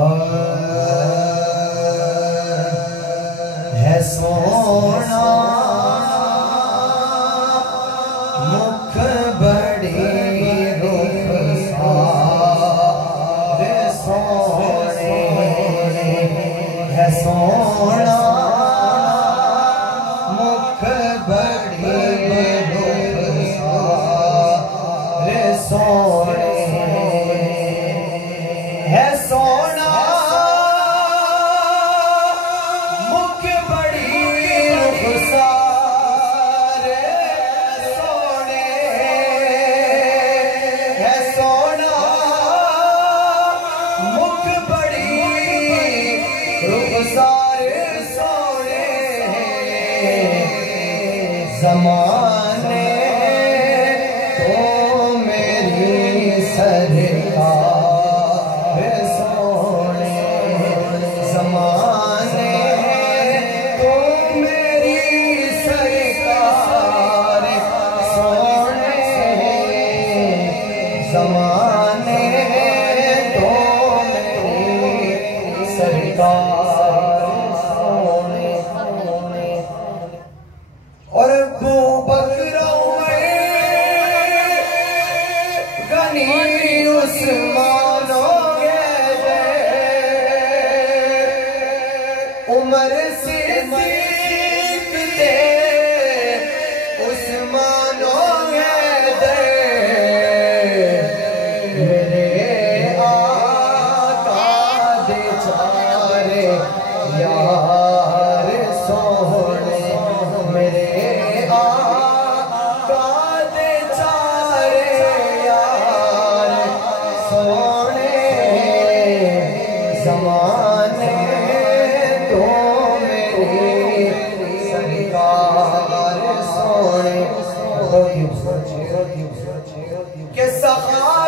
है सोना मुख बड़ी रुखसार सोने है सोना मुख बड़ी रुखसार सोने है सोना ज़माने तो मेरी सरकार सोने ज़माने तो मेरी सरकार सोने ज़माने तो मेरी सरकार और अबू बकर गनी उस्मान उमर सिद्दीक दे उस्मान मेरे आका दे चारे यार सोने मेरे आका दे चारे यार सोने ज़माने तो मेरी सरकार सोने के सखा